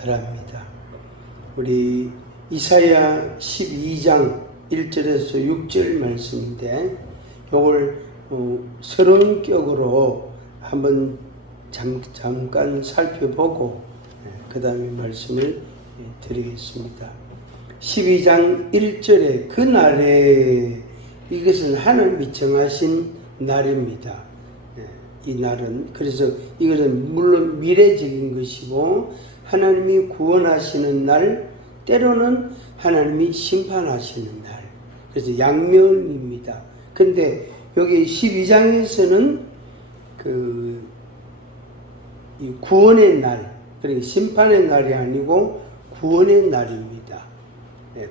바랍니다. 우리 이사야 12장 1절에서 6절 말씀인데 요걸 새로운 격으로 한번 잠깐 살펴보고 그 다음에 말씀을 드리겠습니다. 12장 1절에 그 날에, 이것은 하나님이 정하신 날입니다. 이 날은, 그래서 이것은 물론 미래적인 것이고 하나님이 구원하시는 날, 때로는 하나님이 심판하시는 날, 그래서 양면입니다. 근데 여기 12장에서는 이 구원의 날, 그러니까 심판의 날이 아니고 구원의 날입니다.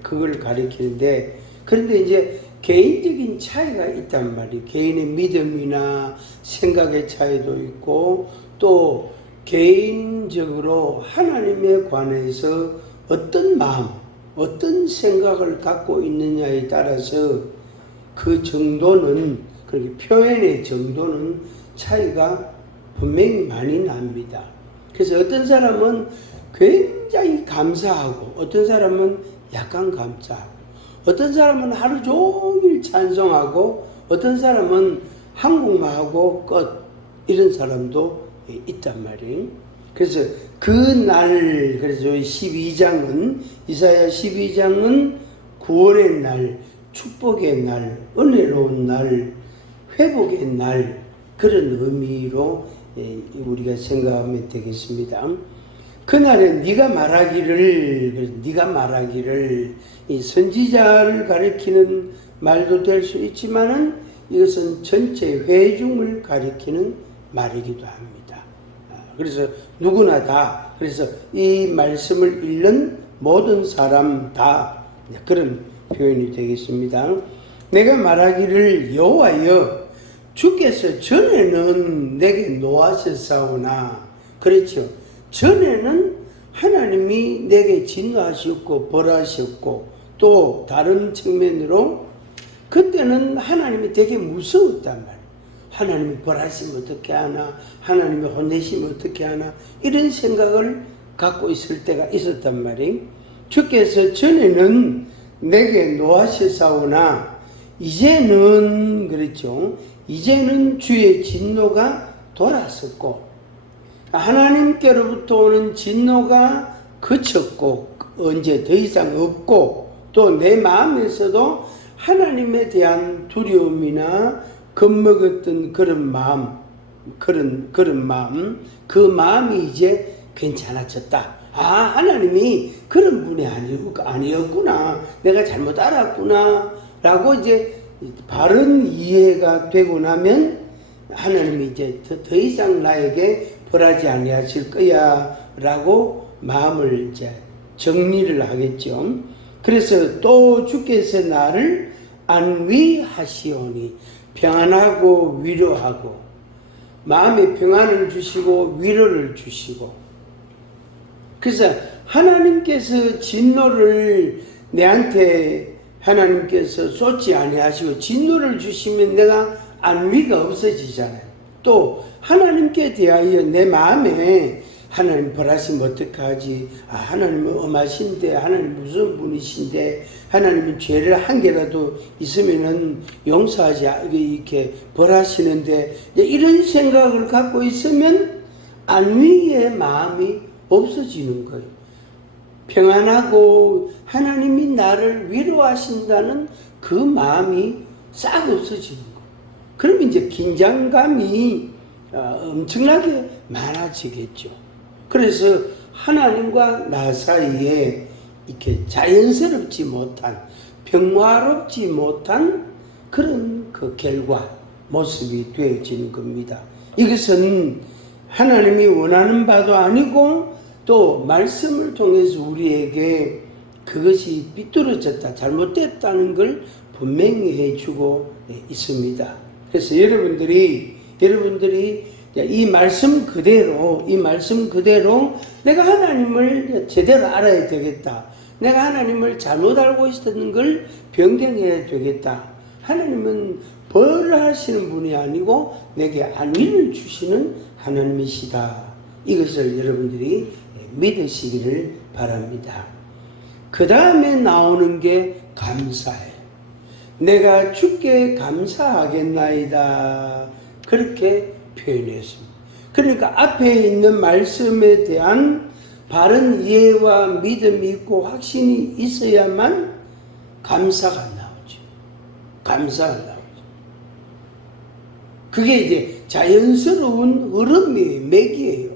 그걸 가리키는데, 그런데 이제 개인적인 차이가 있단 말이에요. 개인의 믿음이나 생각의 차이도 있고, 또 개인적으로 하나님에 관해서 어떤 마음, 어떤 생각을 갖고 있느냐에 따라서 그 정도는, 그렇게 표현의 정도는 차이가 분명히 많이 납니다. 그래서 어떤 사람은 굉장히 감사하고, 어떤 사람은 약간 감사하고, 어떤 사람은 하루 종일 찬송하고, 어떤 사람은 한국말하고 끝, 이런 사람도 있단 말이에요. 그래서 그 날, 그래서 12장은, 이사야 12장은 구원의 날, 축복의 날, 은혜로운 날, 회복의 날, 그런 의미로 우리가 생각하면 되겠습니다. 그날에 네가 말하기를, 이 선지자를 가리키는 말도 될 수 있지만은 이것은 전체 회중을 가리키는 말이기도 합니다. 그래서 누구나 다, 그래서 이 말씀을 읽는 모든 사람 다 그런 표현이 되겠습니다. 내가 말하기를 여호와여, 주께서 전에는 내게 노하셨사오나, 그렇죠. 전에는 하나님이 내게 진노하셨고 벌하셨고, 또 다른 측면으로 그때는 하나님이 되게 무서웠단 말이에요. 하나님이 벌하시면 어떻게 하나, 하나님이 혼내시면 어떻게 하나, 이런 생각을 갖고 있을 때가 있었단 말이에요. 주께서 전에는 내게 노하셨사오나 이제는, 그렇죠, 이제는 주의 진노가 돌았었고, 하나님께로부터 오는 진노가 그쳤고, 언제 더 이상 없고, 또 내 마음에서도 하나님에 대한 두려움이나 겁먹었던 그런 마음, 그 마음이 이제 괜찮아졌다. 아, 하나님이 그런 분이 아니었구나, 내가 잘못 알았구나 라고 이제 바른 이해가 되고 나면 하나님이 이제 더 이상 나에게 벌하지 아니하실 거야 라고 마음을 이제 정리를 하겠죠. 그래서 또 주께서 나를 안위하시오니, 평안하고 위로하고, 마음에 평안을 주시고 위로를 주시고, 그래서 하나님께서 진노를 내한테 하나님께서 쏟지 아니하시고 진노를 주시면 내가 안위가 없어지잖아요. 또 하나님께 대하여 내 마음에 하나님 벌하시면 어떡하지, 하나님은 엄하신데, 하나님 무슨 분이신데, 하나님은 죄를 한 개라도 있으면은 용서하지, 이렇게 벌하시는데, 이런 생각을 갖고 있으면 안위의 마음이 없어지는 거예요. 평안하고 하나님이 나를 위로하신다는 그 마음이 싹 없어지는 거예요. 그러면 이제 긴장감이 엄청나게 많아지겠죠. 그래서 하나님과 나 사이에 이렇게 자연스럽지 못한, 평화롭지 못한 그런 그 결과, 모습이 되어지는 겁니다. 이것은 하나님이 원하는 바도 아니고, 또 말씀을 통해서 우리에게 그것이 삐뚤어졌다, 잘못됐다는 걸 분명히 해주고 있습니다. 그래서 여러분들이 이 말씀 그대로 내가 하나님을 제대로 알아야 되겠다, 내가 하나님을 잘못 알고 있었던 걸 변경해야 되겠다, 하나님은 벌하시는 분이 아니고 내게 안위를 주시는 하나님이시다, 이것을 여러분들이 믿으시기를 바랍니다. 그 다음에 나오는 게 감사예요. 내가 주께 감사하겠나이다. 그렇게 표현했습니다. 그러니까 앞에 있는 말씀에 대한 바른 이해와 믿음이 있고 확신이 있어야만 감사가 나오죠. 감사가 나오죠. 그게 이제 자연스러운 흐름이에요. 맥이에요.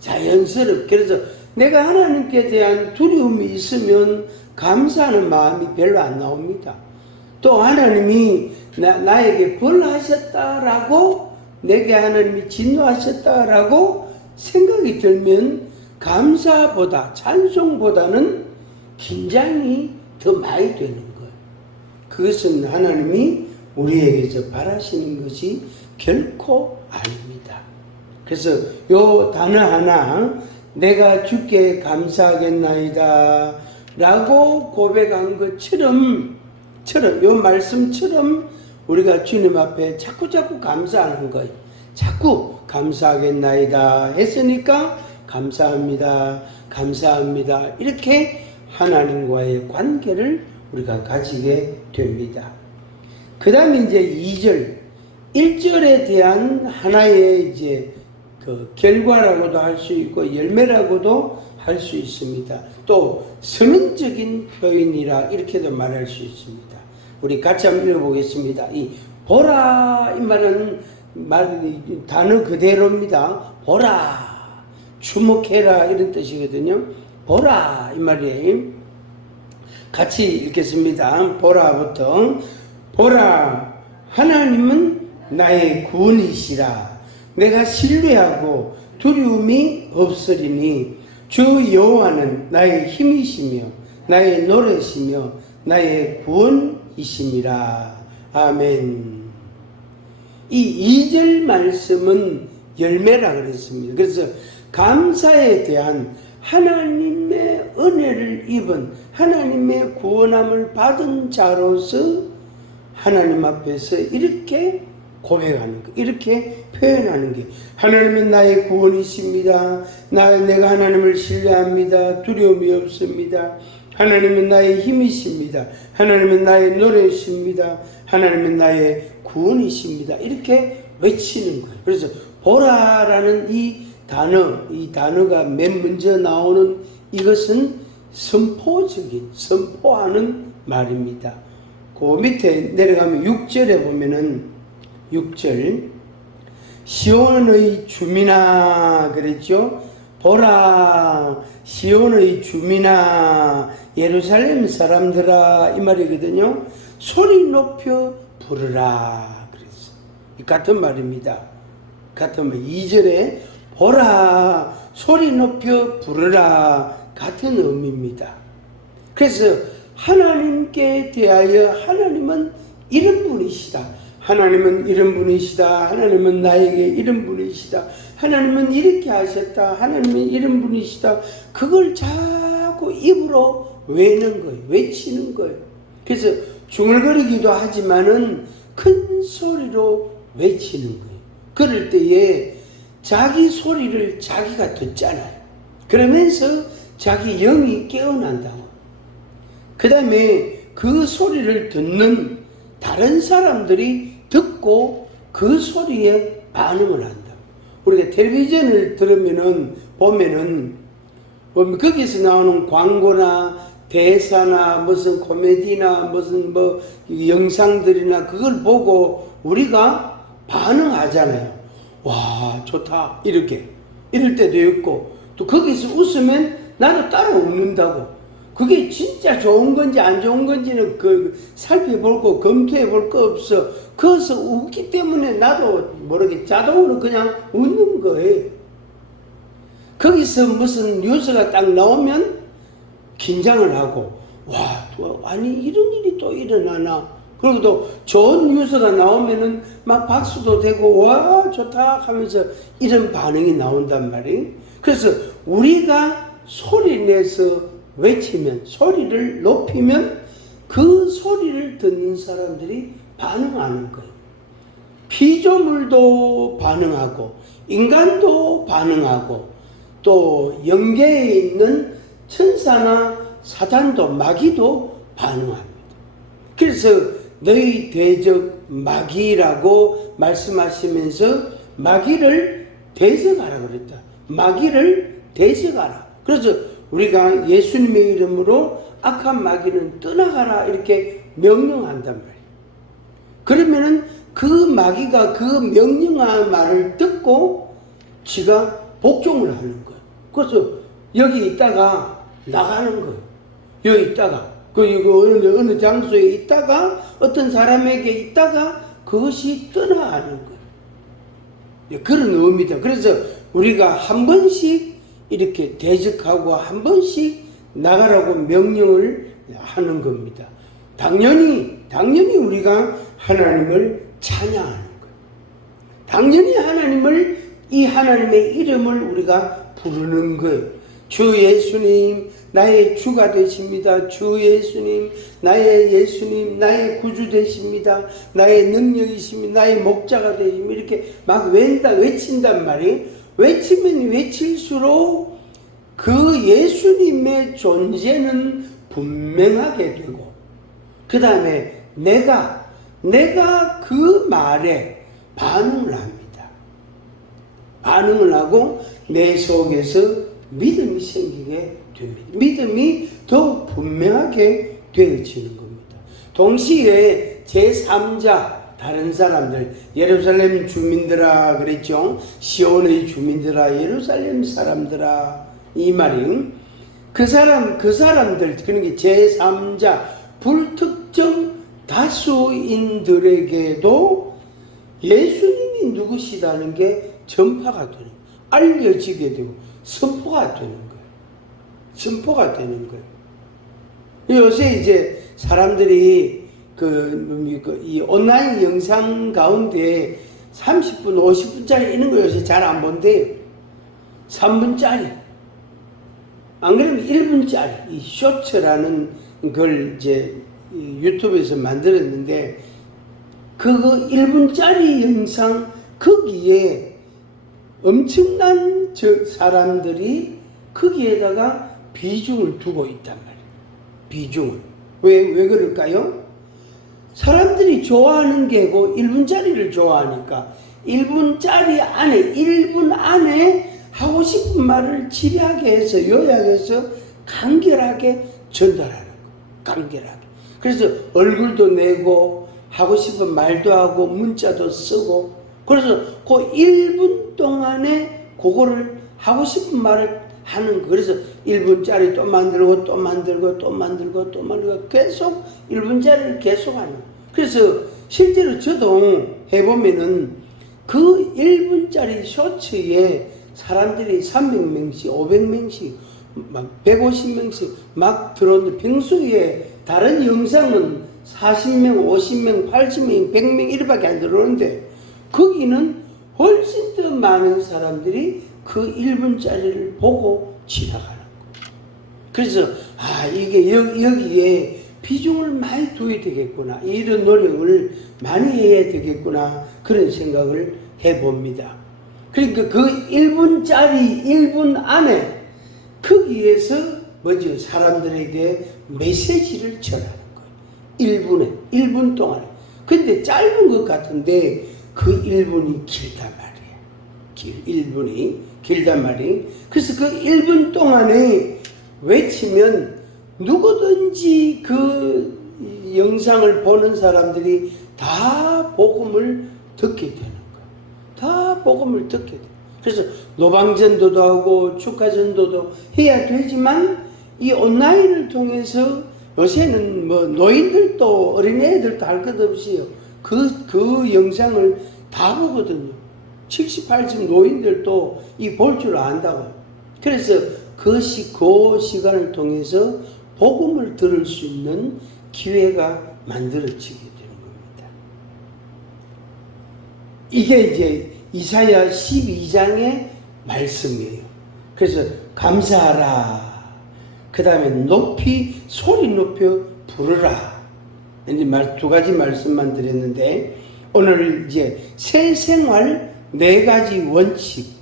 자연스럽게. 그래서 내가 하나님께 대한 두려움이 있으면 감사하는 마음이 별로 안 나옵니다. 또 하나님이 나에게 벌하셨다라고, 내게 하나님이 진노하셨다라고 생각이 들면 감사보다, 찬송보다는 긴장이 더 많이 되는 거예요. 그것은 하나님이 우리에게서 바라시는 것이 결코 아닙니다. 그래서 요 단어 하나, 내가 주께 감사하겠나이다 라고 고백한 것처럼, 요 말씀처럼 우리가 주님 앞에 자꾸 감사하는 거예요. 자꾸 감사하겠나이다 했으니까 감사합니다, 감사합니다. 이렇게 하나님과의 관계를 우리가 가지게 됩니다. 그 다음에 이제 2절, 1절에 대한 하나의 이제 그 결과라고도 할 수 있고 열매라고도 할 수 있습니다. 또 선언적인 표현이라 이렇게도 말할 수 있습니다. 우리 같이 한번 읽어보겠습니다. 이 보라 이 말은 단어 그대로입니다. 보라, 주목해라 이런 뜻이거든요. 보라 이 말이에요. 같이 읽겠습니다. 보라부터. 보라, 하나님은 나의 구원이시라. 내가 신뢰하고 두려움이 없으리니 주 여호와는 나의 힘이시며 나의 노래시며 나의 구원이심이라. 아멘. 이 2절 말씀은 열매라 그랬습니다. 그래서 감사에 대한 하나님의 은혜를 입은, 하나님의 구원함을 받은 자로서 하나님 앞에서 이렇게 고백하는 것, 이렇게 표현하는 게, 하나님은 나의 구원이십니다. 내가 하나님을 신뢰합니다. 두려움이 없습니다. 하나님은 나의 힘이십니다. 하나님은 나의 노래이십니다. 하나님은 나의 구원이십니다. 이렇게 외치는 거예요. 그래서 보라라는 이 단어가 맨 먼저 나오는 이것은 선포하는 말입니다. 그 밑에 내려가면 6절에 보면은 6절, 시온의 주민아 그랬죠. 보라, 시온의 주민아, 예루살렘 사람들아 이 말이거든요. 소리 높여 부르라 그랬어. 같은 말입니다. 같은 말. 2절에 보라, 소리 높여 부르라 같은 의미입니다. 그래서 하나님께 대하여 하나님은 이런 분이시다. 하나님은 이런 분이시다. 하나님은 나에게 이런 분이시다. 하나님은 이렇게 하셨다. 하나님은 이런 분이시다. 그걸 자꾸 입으로 외는 거예요. 외치는 거예요. 그래서 중얼거리기도 하지만은 큰 소리로 외치는 거예요. 그럴 때에 자기 소리를 자기가 듣잖아요. 그러면서 자기 영이 깨어난다고. 그 다음에 그 소리를 듣는 다른 사람들이 듣고 그 소리에 반응을 한다. 우리가 텔레비전을 보면은 거기서 나오는 광고나 대사나 무슨 코미디나 무슨 영상들이나 그걸 보고 우리가 반응하잖아요. 와, 좋다. 이럴 때도 있고, 또 거기서 웃으면 나도 따라 웃는다고. 그게 진짜 좋은 건지 안 좋은 건지는 살펴볼 거, 검토해 볼 거 없어. 거기서 웃기 때문에 나도 모르게 자동으로 그냥 웃는 거예요. 거기서 무슨 뉴스가 딱 나오면 긴장을 하고, 와, 아니, 이런 일이 또 일어나나. 그리고 또 좋은 뉴스가 나오면은 막 박수도 되고, 와, 좋다 하면서 이런 반응이 나온단 말이에요. 그래서 우리가 소리 내서 외치면, 소리를 높이면 그 소리를 듣는 사람들이 반응하는 거예요. 피조물도 반응하고 인간도 반응하고 또 영계에 있는 천사나 사단도 마귀도 반응합니다. 그래서 너희 대적 마귀라고 말씀하시면서 마귀를 대적하라 그랬다. 마귀를 대적하라. 그래서 우리가 예수님의 이름으로 악한 마귀는 떠나가라 이렇게 명령한단 말이에요. 그러면은 그 마귀가 그 명령한 말을 듣고 지가 복종을 하는 거예요. 그래서 여기 있다가 나가는 거예요. 여기 있다가 그리고 어느 장소에 있다가 어떤 사람에게 있다가 그것이 떠나가는 거예요. 그런 의미다. 그래서 우리가 한 번씩 이렇게 대적하고 한 번씩 나가라고 명령을 하는 겁니다. 당연히 우리가 하나님을 찬양하는 거예요. 당연히 이 하나님의 이름을 우리가 부르는 거예요. 주 예수님 나의 주가 되십니다. 주 예수님 나의 나의 구주 되십니다. 나의 능력이십니다. 나의 목자가 되십니다. 이렇게 막 외친단 말이에요. 외치면 외칠수록 그 예수님의 존재는 분명하게 되고 그 다음에 내가 그 말에 반응을 합니다. 반응을 하고 내 속에서 믿음이 생기게 됩니다. 믿음이 더 분명하게 되어지는 겁니다. 동시에 제3자 다른 사람들 예루살렘 주민들아 그랬죠. 시온의 주민들아 예루살렘 사람들아 이 말이 그 사람들 그러니까 제3자 불특정 다수인들에게도 예수님이 누구시다는 게 전파가 되는 거예요. 알려지게 되고 선포가 되는 거예요. 선포가 되는 거예요. 요새 이제 사람들이 이 온라인 영상 가운데 30분, 50분짜리 이런 거 요새 잘 안 본대요. 3분짜리. 안 그러면 1분짜리. 이 쇼츠라는 걸 이제 유튜브에서 만들었는데, 그거 1분짜리 영상, 거기에 엄청난 사람들이 거기에다가 비중을 두고 있단 말이에요. 비중을. 왜 그럴까요? 사람들이 좋아하는 게고 1분짜리를 좋아하니까 1분짜리 안에 1분 안에 하고 싶은 말을 지리하게 해서 요약해서 간결하게 전달하는 거예요. 간결하게. 그래서 얼굴도 내고 하고 싶은 말도 하고 문자도 쓰고 그래서 그 1분 동안에 그거를 하고 싶은 말을 하는 거. 그래서 1분짜리 또 만들고 또 만들고 또 만들고 또 만들고 계속 1분짜리를 계속 하는 거예요. 그래서 실제로 저도 해보면은 그 1분짜리 쇼츠에 사람들이 300명씩 500명씩 막 150명씩 막 들어오는데 평소에 다른 영상은 40명 50명 80명 100명 이렇게밖에 안 들어오는데 거기는 훨씬 더 많은 사람들이 그 1분짜리를 보고 지나가는 거예요. 그래서 이게 여기에 비중을 많이 둬야 되겠구나. 이런 노력을 많이 해야 되겠구나. 그런 생각을 해봅니다. 그러니까 그 1분짜리 1분 안에 거기에서 사람들에게 메시지를 전하는 거예요. 1분 동안에. 근데 짧은 것 같은데 그 1분이 길단 말이에요. 1분이 길단 말이에요. 그래서 그 1분 동안에 외치면 누구든지 그 영상을 보는 사람들이 다 복음을 듣게 되는 거예요. 다 복음을 듣게 돼요. 그래서 노방전도도 하고 축가전도도 해야 되지만 이 온라인을 통해서 요새는 노인들도 어린애들도 할 것 없이요. 그 영상을 다 보거든요. 70, 80 노인들도 볼 줄 안다고요. 그래서 그 시간을 통해서 복음을 들을 수 있는 기회가 만들어지게 되는 겁니다. 이게 이제 이사야 12장의 말씀이에요. 그래서 감사하라. 그 다음에 소리 높여 부르라. 이제 두 가지 말씀만 드렸는데 오늘 이제 새 생활 4가지 원칙.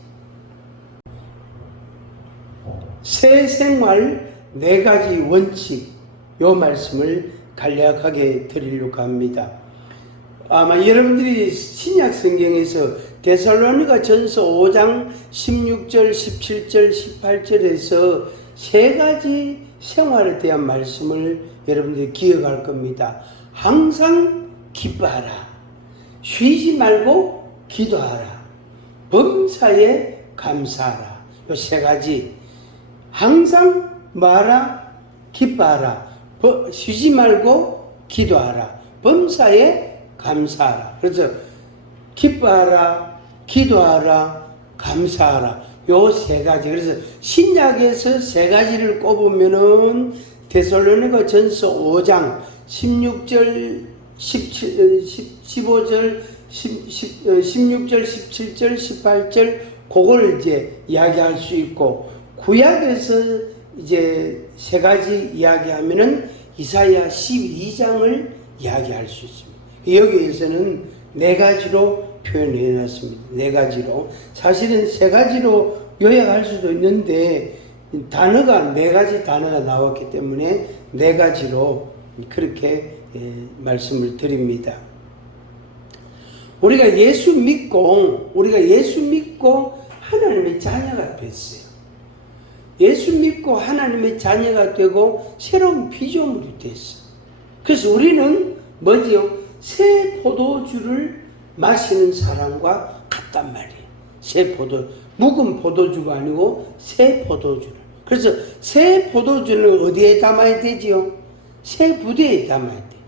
새 생활 네 가지 원칙, 요 말씀을 간략하게 드리려고 합니다. 아마 여러분들이 신약 성경에서 데살로니가 전서 5장 16절, 17절, 18절에서 세 가지 생활에 대한 말씀을 여러분들이 기억할 겁니다. 항상 기뻐하라. 쉬지 말고 기도하라. 범사에 감사하라. 이 세 가지. 항상 뭐하라? 기뻐하라. 쉬지 말고 기도하라. 범사에 감사하라. 그래서 기뻐하라, 기도하라, 감사하라. 요 세 가지. 그래서 신약에서 세 가지를 꼽으면은 데살로니가 전서 5장 16절, 15절, 16절, 17절, 18절 그걸 이제 이야기할 수 있고, 구약에서 이제 세 가지 이야기하면은 이사야 12장을 이야기할 수 있습니다. 여기에서는 네 가지로 표현해 놨습니다. 네 가지로. 사실은 세 가지로 요약할 수도 있는데 단어가 네 가지 단어가 나왔기 때문에 네 가지로 그렇게 말씀을 드립니다. 우리가 예수 믿고 하나님의 자녀가 됐어요. 예수 믿고 하나님의 자녀가 되고 새로운 피조물이 됐어요. 그래서 우리는 뭐지요? 새 포도주를 마시는 사람과 같단 말이에요. 묵은 포도주가 아니고 새 포도주를. 그래서 새 포도주는 어디에 담아야 되지요? 새 부대에 담아야 돼요.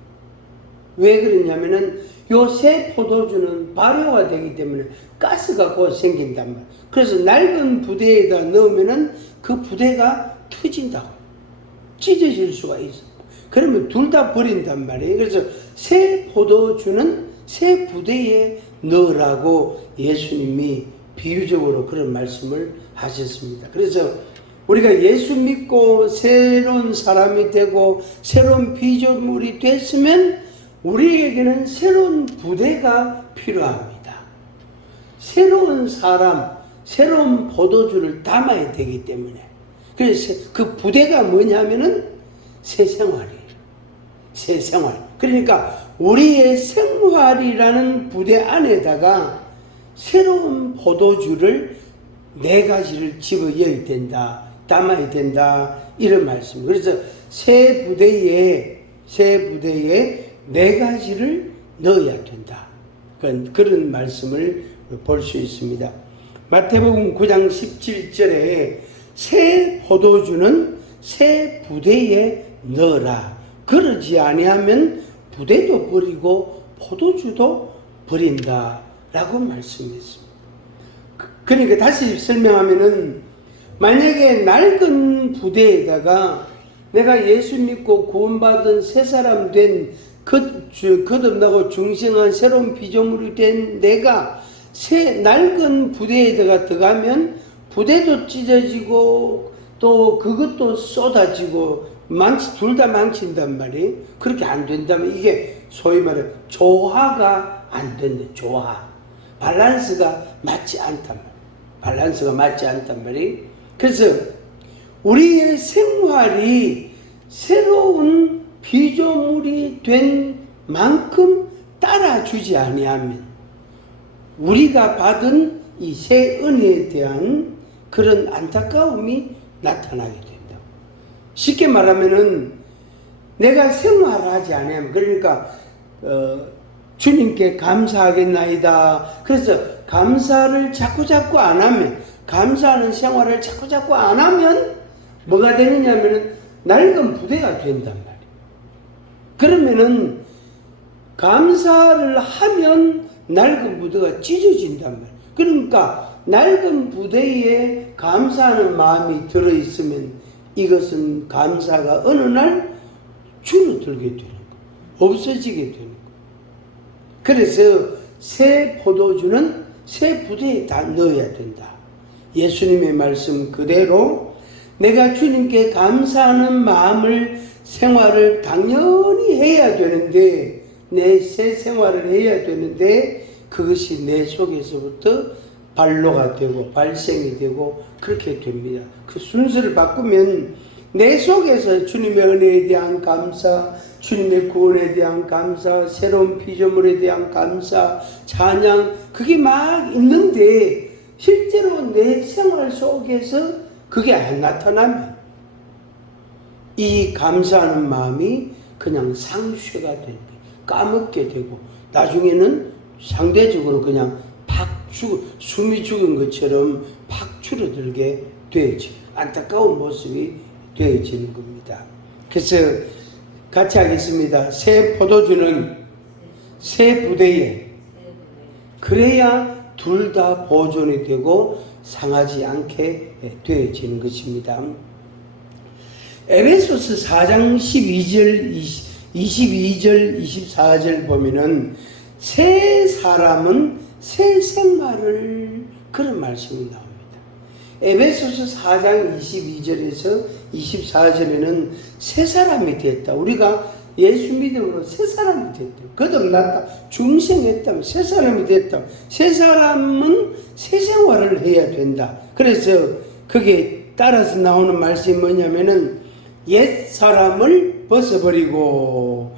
왜 그러냐면은 요 새 포도주는 발효가 되기 때문에 가스가 곧 생긴단 말이에요. 그래서 낡은 부대에다 넣으면은 그 부대가 터진다고. 찢어질 수가 있어. 그러면 둘 다 버린단 말이에요. 그래서 새 포도주는 새 부대에 넣으라고 예수님이 비유적으로 그런 말씀을 하셨습니다. 그래서 우리가 예수 믿고 새로운 사람이 되고 새로운 피조물이 됐으면 우리에게는 새로운 부대가 필요합니다. 새로운 사람, 새로운 포도주를 담아야 되기 때문에. 그래서 그 부대가 뭐냐면은 새 생활이에요. 새 생활. 그러니까 우리의 생활이라는 부대 안에다가 새로운 포도주를 네 가지를 집어넣어야 된다, 담아야 된다, 이런 말씀. 그래서 새 부대에 네 가지를 넣어야 된다. 그런 말씀을 볼 수 있습니다. 마태복음 9장 17절에 새 포도주는 새 부대에 넣어라. 그러지 아니하면 부대도 버리고 포도주도 버린다 라고 말씀했습니다. 그러니까 다시 설명하면은 만약에 낡은 부대에다가 내가 예수 믿고 구원받은 새 사람 된 거듭나고 중생한 새로운 피조물이 된 내가 새 낡은 부대에다가 들어가면 부대도 찢어지고 또 그것도 쏟아지고 둘 다 망친단 말이에요. 그렇게 안 된다면 이게 소위 말해 조화가 안 된다. 조화. 밸런스가 맞지 않단 말이에요. 그래서 우리의 생활이 새로운 피조물이 된 만큼 따라주지 아니하면 우리가 받은 이 새 은혜에 대한 그런 안타까움이 나타나게 된다. 쉽게 말하면은 내가 생활하지 않으면, 그러니까 주님께 감사하겠나이다. 그래서 감사를 자꾸자꾸 안 하면, 감사하는 생활을 자꾸자꾸 안 하면 뭐가 되느냐면은 낡은 부대가 된단 말이에요. 그러면은 감사를 하면 낡은 부대가 찢어진단 말이에요. 그러니까 낡은 부대에 감사하는 마음이 들어있으면 이것은 감사가 어느 날 줄어들게 되는 거예요. 없어지게 되는 거예요. 그래서 새 포도주는 새 부대에 다 넣어야 된다. 예수님의 말씀 그대로 내가 주님께 감사하는 마음을 생활을 당연히 해야 되는데, 내 새 생활을 해야 되는데 그것이 내 속에서부터 발로가 되고 발생이 되고 그렇게 됩니다. 그 순서를 바꾸면 내 속에서 주님의 은혜에 대한 감사, 주님의 구원에 대한 감사, 새로운 피조물에 대한 감사, 찬양 그게 막 있는데 실제로 내 생활 속에서 그게 안 나타나면 이 감사하는 마음이 그냥 상쇄가 되는 거예요. 까먹게 되고 나중에는 상대적으로 그냥 숨이 죽은 것처럼 팍 줄어들게 되어져 안타까운 모습이 되어지는 겁니다. 그래서 같이 하겠습니다. 새 포도주는 새 부대에 그래야 둘 다 보존이 되고 상하지 않게 되어지는 것입니다. 에베소서 4장 12절 22절 24절 보면은 새 사람은 새 생활을 그런 말씀이 나옵니다. 에베소서 4장 22절에서 24절에는 새 사람이 됐다. 우리가 예수 믿음으로 새 사람이 됐다. 거듭났다. 중생했다. 새 사람이 됐다. 새 사람은 새 생활을 해야 된다. 그래서 그게 따라서 나오는 말씀이 뭐냐면은 옛 사람을 벗어버리고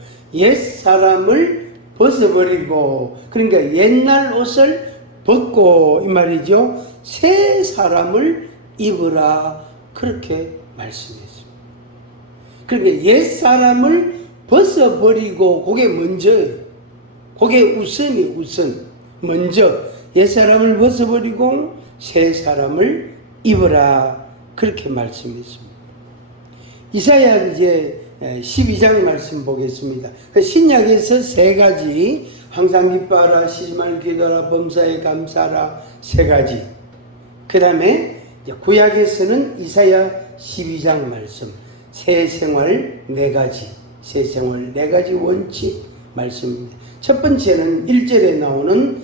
그러니까 옛날 옷을 벗고 이 말이죠. 새 사람을 입으라 그렇게 말씀했습니다. 그러니까 옛 사람을 벗어버리고 그게 먼저예요. 그게 우선 먼저 옛 사람을 벗어버리고 새 사람을 입으라 그렇게 말씀했습니다. 이사야 이제 12장 말씀 보겠습니다. 신약에서 세 가지 항상 기뻐하라, 쉬지 말고 기도하라, 범사에 감사하라 세 가지. 그 다음에 구약에서는 이사야 12장 말씀 새 생활 네 가지 원칙 말씀입니다. 첫 번째는 1절에 나오는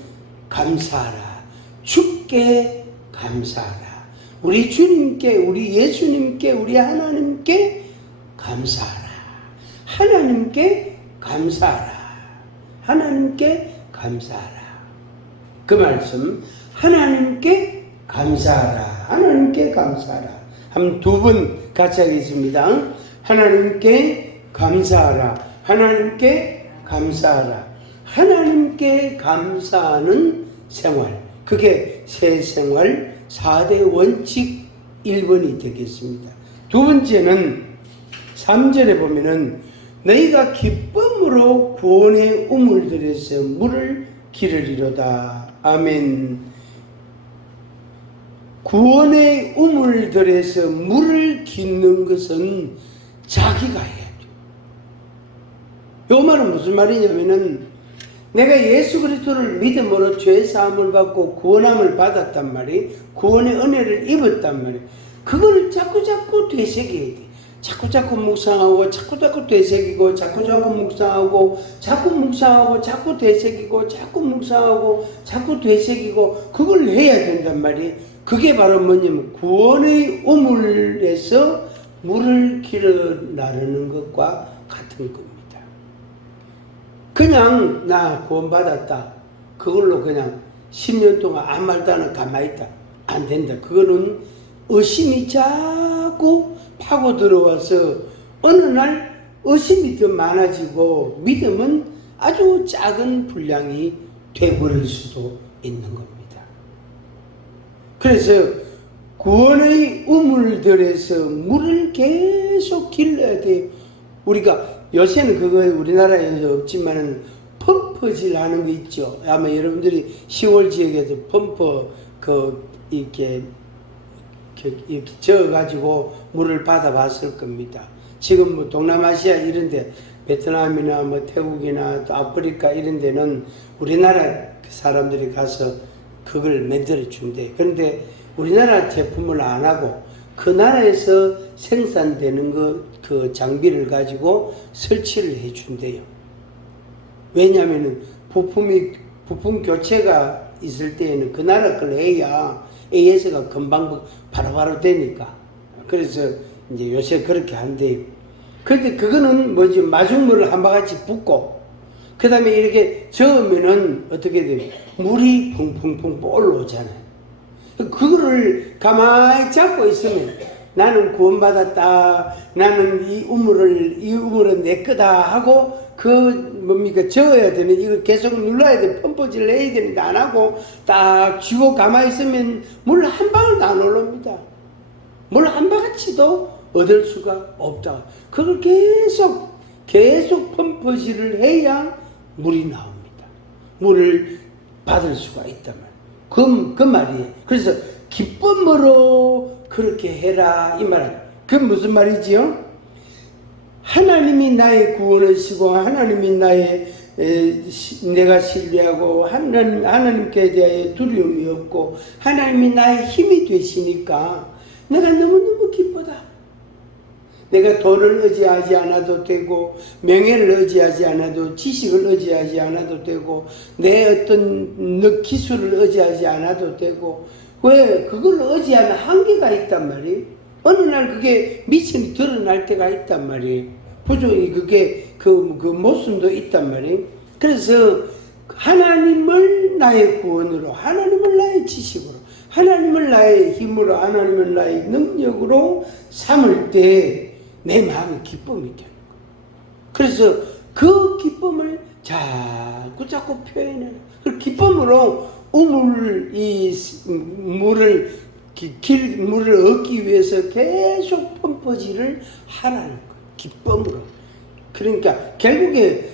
감사하라, 주께 감사하라. 우리 주님께, 우리 예수님께, 우리 하나님께 감사하라. 하나님께 감사하라. 하나님께 감사하라. 그 말씀, 하나님께 감사하라. 하나님께 감사하라. 한 두 번 같이 하겠습니다. 하나님께 감사하라. 하나님께 감사하라. 하나님께 감사하는 생활. 그게 새 생활 4대 원칙 1번이 되겠습니다. 두 번째는 3절에 보면은 너희가 기쁨으로 구원의 우물들에서 물을 기르리로다. 아멘. 구원의 우물들에서 물을 기르는 것은 자기가 해야 돼. 요 말은 무슨 말이냐면은 내가 예수 그리스도를 믿음으로 죄 사함을 받고 구원함을 받았단 말이, 구원의 은혜를 입었단 말이. 그걸 자꾸 되새겨야 돼. 자꾸 묵상하고 자꾸 되새기고 자꾸 묵상하고 자꾸 되새기고 자꾸 묵상하고 자꾸 되새기고 그걸 해야 된단 말이. 그게 바로 뭐냐면 구원의 우물에서 물을 길어 나르는 것과 같은 겁니다. 그냥 나 구원받았다 그걸로 그냥 10년 동안 아무 말도 안 하고 가만히 있다 안 된다. 그거는 의심이 자꾸 파고 들어와서 어느 날 의심이 더 많아지고 믿음은 아주 작은 분량이 되버릴 수도 있는 겁니다. 그래서 구원의 우물들에서 물을 계속 길러야 돼요. 우리가 요새는 그거 우리나라에서 없지만은 펌프질 하는 거 있죠. 아마 여러분들이 시골 지역에서 펌프 이렇게 저어가지고 물을 받아봤을 겁니다. 지금 뭐 동남아시아 이런데 베트남이나 뭐 태국이나 또 아프리카 이런 데는 우리나라 사람들이 가서 그걸 만들어 준대. 그런데 우리나라 제품을 안 하고 그 나라에서 생산되는 그 장비를 가지고 설치를 해 준대요. 왜냐하면 부품 교체가 있을 때에는 그 나라 걸 해야 AS가 금방 바로바로 되니까. 그래서 이제 요새 그렇게 한대요. 그런데 그거는 뭐지, 마중물을 한 바가지 붓고 그 다음에 이렇게 저으면은 어떻게 돼요? 물이 펑펑펑 올라오잖아요. 그거를 가만히 잡고 있으면 나는 구원받았다. 나는 이 우물은 내 거다 하고 적어야 되는 이걸 계속 눌러야 돼. 펌프질을 해야 되는데 안 하고 딱 쥐고 가만히 있으면 물 한 방울도 안 올라옵니다. 물 한 바가지도 얻을 수가 없다. 그걸 계속 펌프질을 해야 물이 나옵니다. 물을 받을 수가 있단 말이에요. 그 말이에요. 그래서 기쁨으로 그렇게 해라 이 말이에요. 그건 무슨 말이지요? 하나님이 나의 구원이시고 하나님이 내가 신뢰하고 하나님께 대하여 두려움이 없고 하나님이 나의 힘이 되시니까 내가 너무너무 기쁘다. 내가 돈을 의지하지 않아도 되고 명예를 의지하지 않아도 지식을 의지하지 않아도 되고 내 어떤 기술을 의지하지 않아도 되고 왜 그걸 의지하면 한계가 있단 말이에요. 어느 날 그게 미천이 드러날 때가 있단 말이에요. 부족이 그게 그 모순도 있단 말이에요. 그래서 하나님을 나의 구원으로, 하나님을 나의 지식으로, 하나님을 나의 힘으로, 하나님을 나의 능력으로 삼을 때 내 마음에 기쁨이 있게 하는 거예요. 그래서 그 기쁨을 자꾸 표현해라. 그 기쁨으로 물을 얻기 위해서 계속 펌프질을 하라는 거예요. 기쁨으로. 그러니까 결국에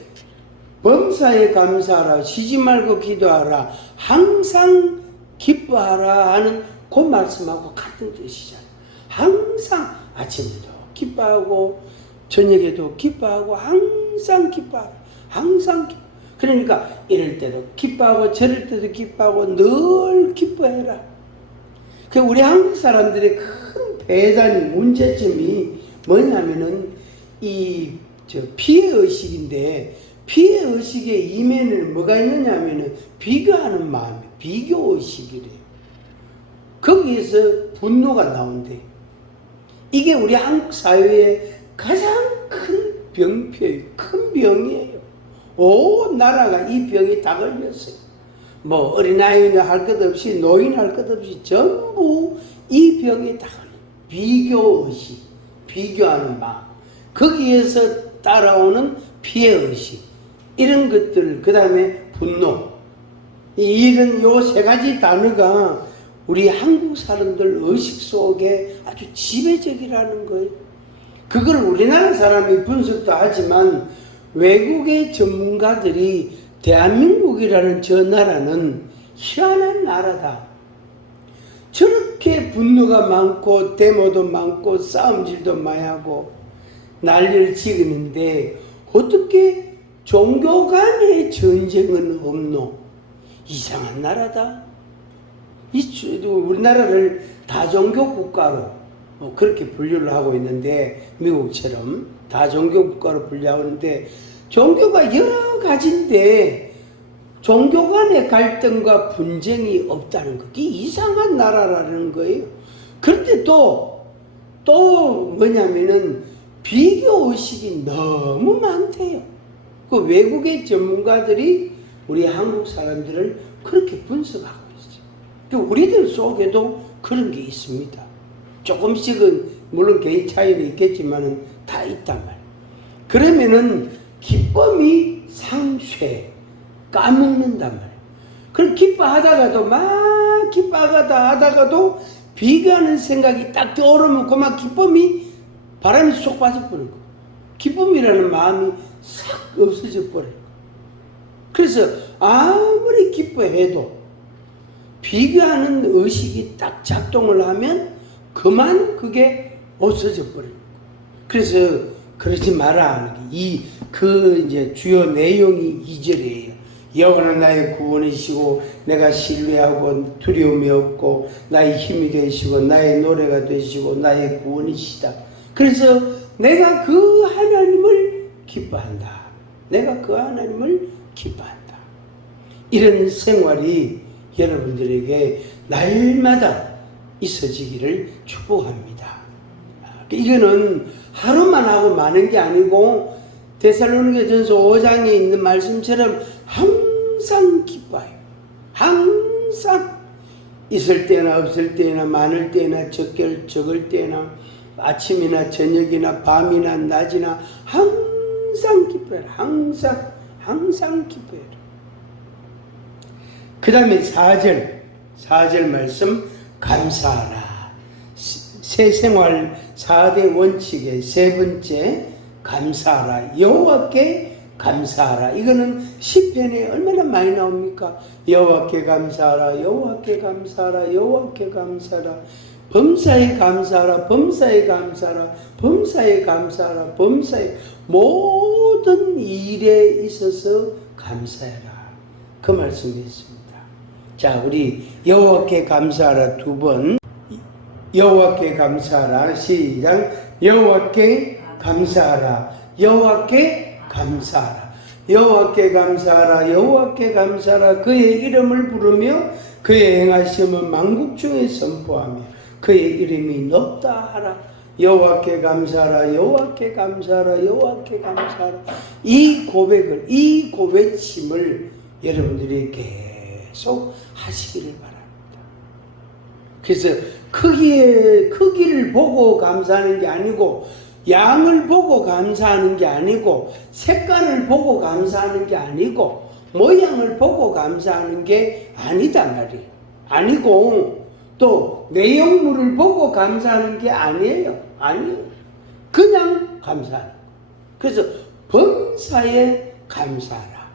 범사에 감사하라, 쉬지 말고 기도하라, 항상 기뻐하라 하는 그 말씀하고 같은 뜻이잖아요. 항상 아침에도 기뻐하고 저녁에도 기뻐하고 항상 기뻐하라. 항상 기뻐. 그러니까 이럴 때도 기뻐하고 저럴 때도 기뻐하고 늘 기뻐해라. 그 우리 한국 사람들의 큰 배단이 문제점이 뭐냐면은 피해의식인데 피해의식의 이면에는 뭐가 있느냐면은 비교하는 마음이 비교의식이래요. 거기에서 분노가 나온대. 이게 우리 한국 사회의 가장 큰 병폐예요. 큰 병이에요. 온 나라가 이 병에 다 걸렸어요. 뭐 어린아이는 할 것 없이 노인 할 것 없이 전부 이 병에 다 걸려요. 비교의식, 비교하는 마음, 거기에서 따라오는 피해의식, 이런 것들, 그 다음에 분노, 이런 요 세 가지 단어가 우리 한국 사람들 의식 속에 아주 지배적이라는 거예요. 그걸 우리나라 사람이 분석도 하지만 외국의 전문가들이 대한민국이라는 저 나라는 희한한 나라다. 저렇게 분노가 많고 데모도 많고 싸움질도 많이 하고 난리를 치는데 어떻게 종교 간의 전쟁은 없노? 이상한 나라다. 우리나라를 다종교 국가로 그렇게 분류를 하고 있는데, 미국처럼 다종교 국가로 분류하고 있는데, 종교가 여러 가지인데 종교 간의 갈등과 분쟁이 없다는 거, 그게 이상한 나라라는 거예요. 그런데 또 뭐냐면은 비교의식이 너무 많대요. 그 외국의 전문가들이 우리 한국 사람들을 그렇게 분석하고 있어요. 우리들 속에도 그런 게 있습니다. 조금씩은 물론 개인 차이는 있겠지만은 다 있단 말이에요. 그러면은 기쁨이 상쇄, 까먹는단 말이에요. 그럼 기뻐하다가도 막 기뻐하다가도 비교하는 생각이 딱 떠오르면 그만 기쁨이 바람이 쏙 빠져버린 거예요. 기쁨이라는 마음이 싹 없어져 버려요. 그래서 아무리 기뻐해도 비교하는 의식이 딱 작동을 하면 그만 그게 없어져 버려요. 그래서 그러지 마라. 이제 주요 내용이 2절이에요. 여호와는 나의 구원이시고 내가 신뢰하고 두려움이 없고 나의 힘이 되시고 나의 노래가 되시고 나의 구원이시다. 그래서 내가 그 하나님을 기뻐한다. 내가 그 하나님을 기뻐한다. 이런 생활이 여러분들에게 날마다 있어지기를 축복합니다. 이거는 하루만 하고 마는 게 아니고 데살로니가전서 5장에 있는 말씀처럼 항상 기뻐요. 항상 있을 때나 없을 때나 많을 때나 적을 때나 아침이나 저녁이나 밤이나 낮이나 항상 기뻐해라. 항상 기뻐해라. 그 다음에 4절 말씀 감사하라. 새생활 4대 원칙의 세 번째 감사하라. 여호와께 감사하라. 이거는 시편에 얼마나 많이 나옵니까? 여호와께 감사하라. 여호와께 감사하라. 여호와께 감사하라. 범사에 감사하라. 범사에 감사하라. 범사에 감사하라. 범사에 모든 일에 있어서 감사해라. 그 말씀이 있습니다. 자, 우리 여호와께 감사하라 두 번. 여호와께 감사하라. 시작. 여호와께 감사하라. 여호와께 감사하라. 여호와께 감사하라. 여호와께 감사하라. 그의 이름을 부르며 그의 행하심은 만국 중에 선포하며 그의 이름이 높다 하라. 여호와께 감사하라. 여호와께 감사하라. 여호와께 감사하라. 이 고백을, 이 고백침을 여러분들이 계속 하시기를 바랍니다. 그래서 크기를 보고 감사하는 게 아니고, 양을 보고 감사하는 게 아니고, 색깔을 보고 감사하는 게 아니고, 모양을 보고 감사하는 게 아니다 말이에요. 아니고 또 내용물을 보고 감사하는 게 아니에요. 그냥 감사하는. 그래서 범사에 감사하라.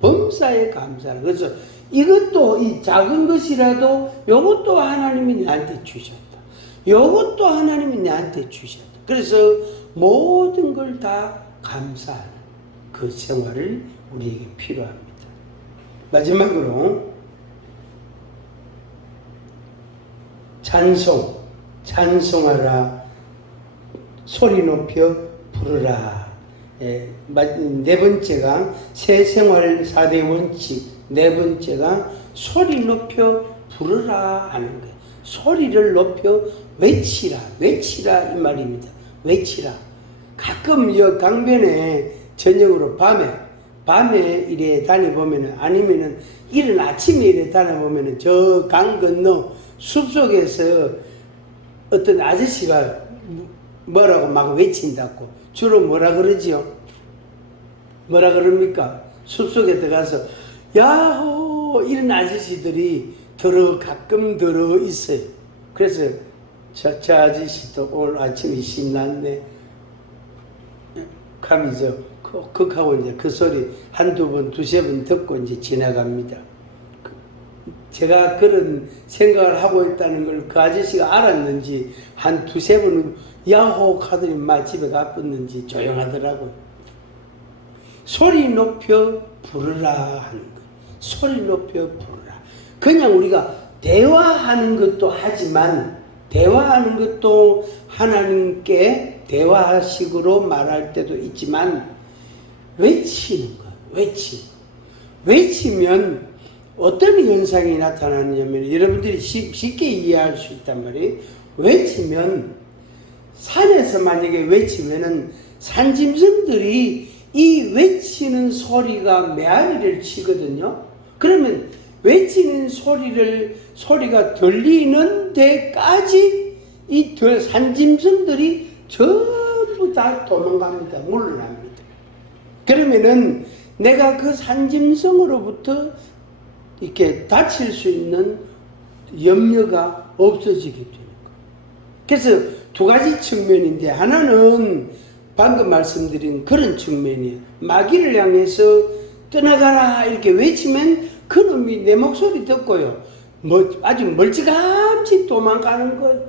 범사에 감사하라. 그래서 이것도, 이 작은 것이라도 요것도 하나님이 나한테 주셨다. 요것도 하나님이 나한테 주셨다. 그래서 모든 걸 다 감사하는 그 생활을 우리에게 필요합니다. 마지막으로 찬송하라. 소리 높여 부르라. 네 번째가 새생활 4대 원칙, 네 번째가 소리 높여 부르라 하는 거예요. 소리를 높여 외치라 이 말입니다. 외치라. 가끔 강변에 저녁으로 밤에 이래 다녀보면은, 아니면은 이른 아침에 이래 다녀보면은 저 강 건너 숲속에서 어떤 아저씨가 뭐라고 막 외친다고. 주로 뭐라 그러지요? 뭐라 그럽니까? 숲속에 들어가서 야호 이런 아저씨들이 가끔 들어 있어요. 그래서 저 아저씨도 오늘 아침에 신났네 하면서 하고 이제 그 소리 한두 번, 두세 번 듣고 이제 지나갑니다. 제가 그런 생각을 하고 있다는 걸 그 아저씨가 알았는지 한 두세 번은 야호 하더니 막 집에 가봤는지 조용하더라고요. 소리 높여 부르라 하는 거. 소리 높여 부르라. 그냥 우리가 대화하는 것도 하지만, 대화하는 것도 하나님께 대화식으로 말할 때도 있지만, 외치는 거예요. 외치면 어떤 현상이 나타나느냐면, 여러분들이 쉽게 이해할 수 있단 말이에요. 외치면, 산에서 만약에 외치면은 산짐승들이 이 외치는 소리가 메아리를 치거든요. 그러면 외치는 소리가 들리는 데까지 이 산짐승들이 전부 다 도망갑니다. 물러납니다. 그러면은 내가 그 산짐승으로부터 이렇게 다칠 수 있는 염려가 없어지게 되는 거예요. 그래서 두 가지 측면인데, 하나는 방금 말씀드린 그런 측면이에요. 마귀를 향해서 떠나가라 이렇게 외치면 그놈이 내 목소리 듣고요, 아주 멀찌감치 도망가는 거예요.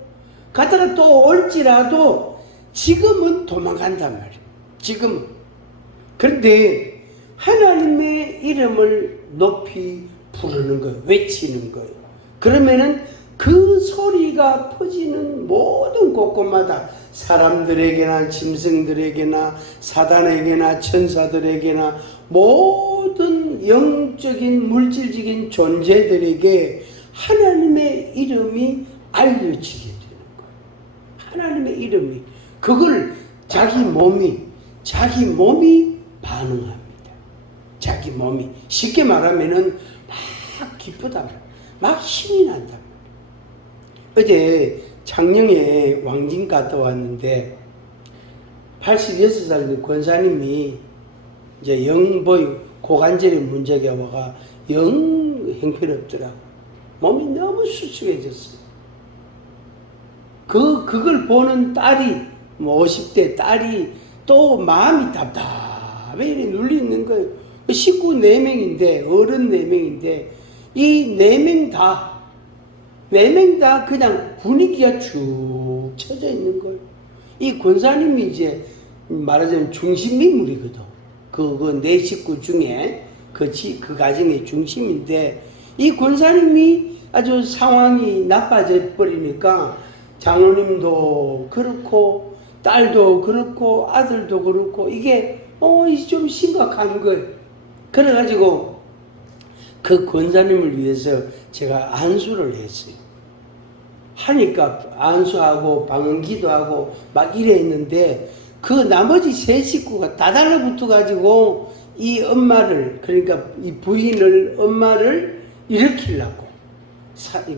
가다가 또 올지라도 지금은 도망간단 말이에요. 지금은. 그런데 하나님의 이름을 높이 부르는 거예요. 외치는 거예요. 그러면은 그 소리가 퍼지는 모든 곳곳마다 사람들에게나 짐승들에게나 사단에게나 천사들에게나 모든 영적인 물질적인 존재들에게 하나님의 이름이 알려지게 되는 거예요. 하나님의 이름이. 그걸 자기 몸이 반응합니다. 자기 몸이. 쉽게 말하면은 막 기쁘다. 막 힘이 난다. 어제 창녕에 왕진 갔다 왔는데 86살 권사님이 이제 영보이 고관절이 문제가 와가 영 형편없더라고. 몸이 너무 수축해졌어요. 그걸 보는 딸이, 50대 딸이 또 마음이 답답해 이렇게 눌리는 거예요. 식구 4명인데, 어른 4명인데, 이 4명 다 그냥 분위기가 축 처져 있는 거예요. 이 권사님이 이제 말하자면 중심 인물이거든. 그 4식구 중에 그 가정의 중심인데, 이 권사님이 아주 상황이 나빠져 버리니까 장로님도 그렇고 딸도 그렇고 아들도 그렇고 이게 좀 심각한 거예요. 그래가지고 그 권사님을 위해서 제가 안수를 했어요. 하니까 안수하고 방언기도 하고 막 이래 했는데 그 나머지 3식구가 다 달라붙어 가지고 이 엄마를, 그러니까 이 부인을, 엄마를 일으키려고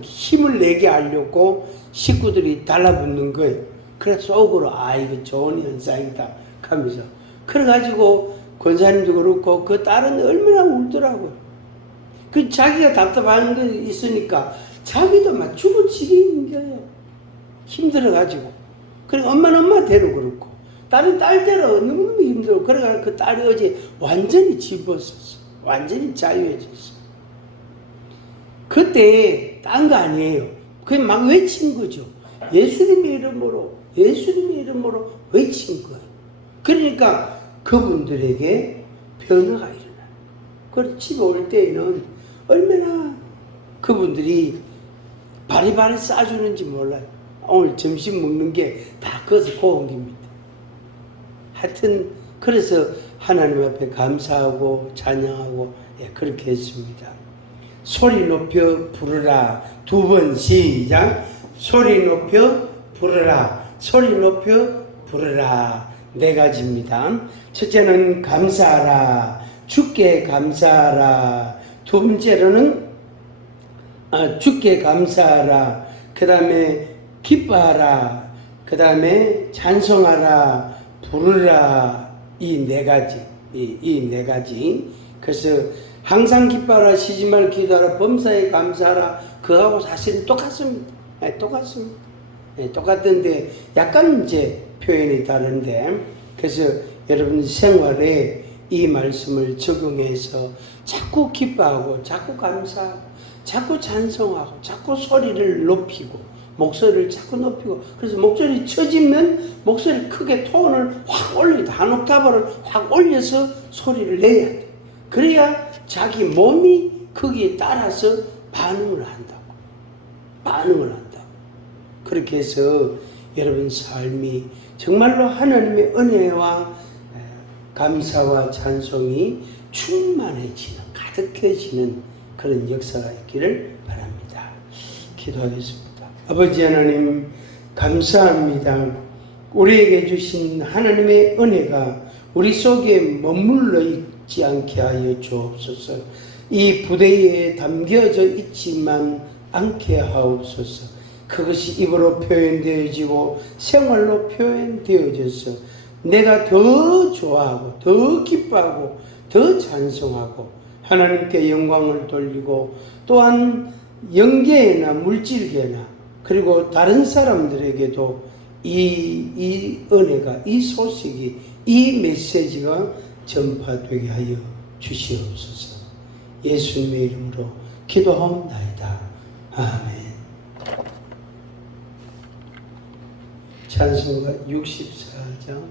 힘을 내게 하려고 식구들이 달라붙는 거예요. 그래서 속으로 이거 좋은 현상이다 하면서, 그래가지고 권사님도 그렇고 그 딸은 얼마나 울더라고요. 그 자기가 답답한 게 있으니까 자기도 막 죽을 지경인 거예요. 힘들어가지고. 그리고 엄마는 엄마대로 그렇고 딸은 딸대로 너무너무 힘들어. 그래가 그 딸이 어제 완전히 집었었어. 완전히 자유해졌어. 그때 딴 거 아니에요. 그냥 막 외친 거죠. 예수님의 이름으로 외친 거예요. 그러니까 그분들에게 변화가 일어나요. 그래서 집에 올 때에는 얼마나 그분들이 바리바리 싸주는지 몰라요. 오늘 점심 먹는 게 다 그것을 고온깁니다. 하여튼 그래서 하나님 앞에 감사하고 찬양하고 그렇게 했습니다. 소리 높여 부르라. 2번 시작. 소리 높여 부르라. 소리 높여 부르라. 4가지입니다. 첫째는 감사하라. 주께 감사하라. 2번째로는 주께 감사하라. 그 다음에 기뻐하라. 그 다음에 찬송하라. 부르라. 이 4가지. 이 4가지. 그래서 항상 기뻐하라. 쉬지 말고 기도하라. 범사에 감사하라. 그거하고 사실은 똑같습니다. 똑같습니다. 똑같은데 약간 이제 표현이 다른데, 그래서 여러분 생활에 이 말씀을 적용해서 자꾸 기뻐하고 자꾸 감사하고 자꾸 찬송하고 자꾸 소리를 높이고 목소리를 자꾸 높이고, 그래서 목소리 처지면 목소리 크게 톤을 확 올리다, 한 옥타브를 확 올려서 소리를 내야 돼. 그래야 자기 몸이 거기에 따라서 반응을 한다고. 그렇게 해서 여러분 삶이 정말로 하나님의 은혜와 감사와 찬송이 충만해지는, 가득해지는 그런 역사가 있기를 바랍니다. 기도하겠습니다. 아버지 하나님, 감사합니다. 우리에게 주신 하나님의 은혜가 우리 속에 머물러 있지 않게 하여 주옵소서. 이 부대에 담겨져 있지만 않게 하옵소서. 그것이 입으로 표현되어지고 생활로 표현되어져서 내가 더 좋아하고 더 기뻐하고 더 찬송하고 하나님께 영광을 돌리고, 또한 영계나 물질계나 그리고 다른 사람들에게도 이 은혜가, 이 소식이, 이 메시지가 전파되게 하여 주시옵소서. 예수님의 이름으로 기도하옵나이다. 아멘. 찬송가 64장